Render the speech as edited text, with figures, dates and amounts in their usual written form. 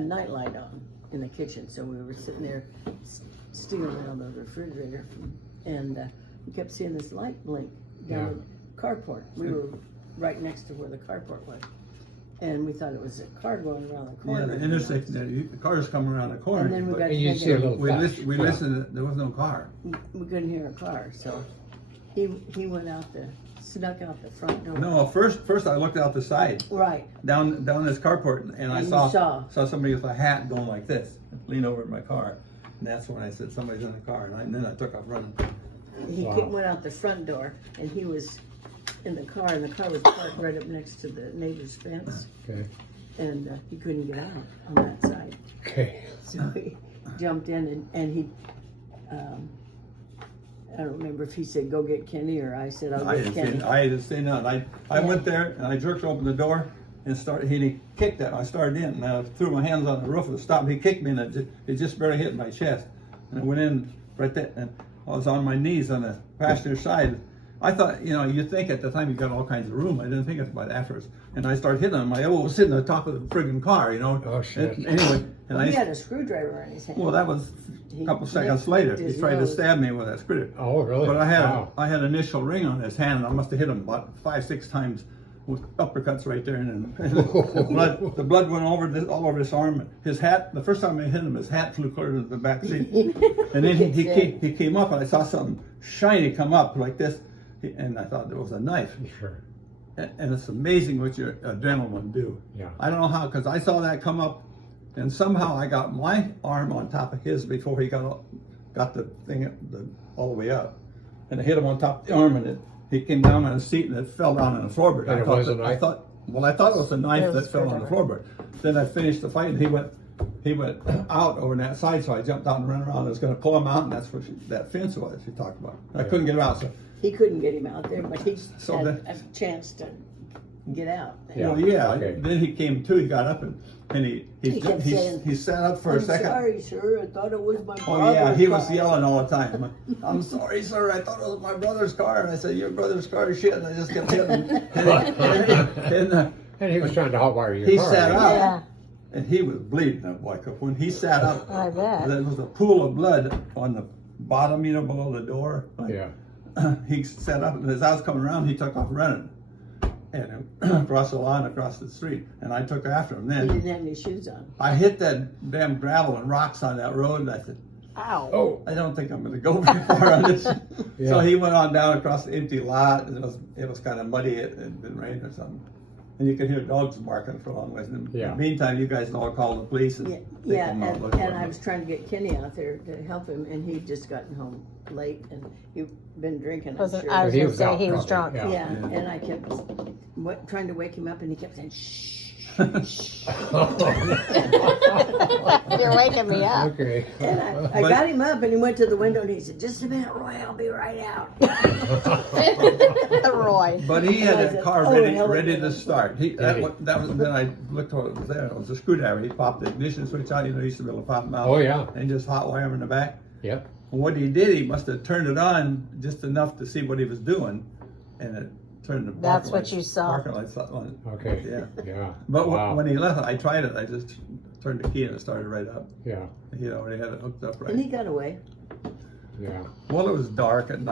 night light on in the kitchen, so we were sitting there stealing around the refrigerator, and we kept seeing this light blink down the carport. We were right next to where the carport was, and we thought it was a car going around the Yeah, corner. the intersection, the cars come around the corner. And then we but got And you see a little we flash. we listened, there was no car. we couldn't hear a car, so he went out snuck out the front door. No, first I looked out the side, Right. down this carport, and I And you saw saw. somebody with a hat going like this, lean over at my car. And that's when I said, somebody's in the car, and then I took off running. He Wow. went out the front door, and he was in the car, and the car was parked right up next to the neighbor's fence, Okay. and he couldn't get out on that side. Okay. So he jumped in, and he, I don't remember if he said, "Go get Kenny," or I said, "I'll get Kenny." I didn't say nothing. I Yeah. went there and I jerked open the door and he kicked it. I started in and I threw my hands on the roof of the stop. He kicked me and it just barely hit my chest. And I went in right there and I was on my knees on the passenger side. I thought, you think at the time you got all kinds of room. I didn't think about it afterwards. And I started hitting him. My elbow was sitting on the top of the friggin' car, Oh, shit. Anyway, and Well, he had a screwdriver in his hand. well, that was a He couple seconds nicked later. He his tried to nose. stab me with that screwdriver. Oh, really? But Wow. I had an initial ring on his hand, and I must have hit him about 5-6 times with uppercuts right there, and the blood went all over his arm. His hat, the first time I hit him, his hat flew clear to the back seat, and then he came up, and I saw something shiny come up like this, and I thought it was a knife. Sure. And it's amazing what your adrenaline do. Yeah. I don't know how, because I saw that come up, and somehow I got my arm on top of his before he got the thing all the way up, and I hit him on top of the arm, and he came down on his seat, and it fell down on the floorboard. And it was a knife? I thought it was a knife It was that fell on the floorboard. Then I finished the fight, and he went out over that side, so I jumped out and ran around. I was going to pull him out, and that's what that fence was you talked about. I couldn't get him out, so. He couldn't get him out there, but he So had then- a chance to get out. Yeah. Well, yeah. Okay. Then he came to. He got up and he kept saying, he sat up for a "I'm second. sorry, sir. I thought it was my Oh yeah, brother's he was car." yelling all the time. I'm sorry, sir. I thought it was my brother's car. And I said, your brother's car is shit. And I just kept hitting him. And he was trying to hotwire your he car. sat right? up, Yeah. and he was bleeding up like when he sat up. I bet. There was a pool of blood on the bottom, below the door. Yeah. He sat up, and as I was coming around, he took off running, and across the lawn, across the street, and I took after him. He Then didn't have any shoes on. I hit that damn gravel and rocks on that road, and I said, Ow. Oh. I don't think I'm going to go very far on this. So Yeah. he went on down across the empty lot, and it was kind of muddy. It had been rain or something, and you could hear dogs barking for a long ways. In Yeah. the meantime, you guys all called the police, and Yeah, they yeah, come out and, looking and for I him. was trying to get Kenny out there to help him, and he'd just gotten home late, and he'd been drinking, I'm Wasn't sure. I was He gonna was say out he was probably, drunk. yeah. Yeah, and I kept trying to wake him up, and he kept saying, "Shh." You're waking me up. Okay. And I But- got him up, and he went to the window, and he said, "Just a minute, Roy, I'll be right out." Roy. But he had And I that said, car "Oh, ready, hell, ready yeah." to start. That was then I looked what was there. It was a screwdriver. He popped the ignition switch out. He used to be able to pop them out. Oh, yeah. And just hot wire them in the back. Yep. And what he did, he must have turned it on just enough to see what he was doing, and it turned the That's parking what lights- you saw. Parking lights on. Okay. Yeah. Yeah. But Wow. when he left, I tried it. I just turned the key and it started right up. Yeah. He already had it hooked up right. And he got away. Yeah. Well, it was dark at night.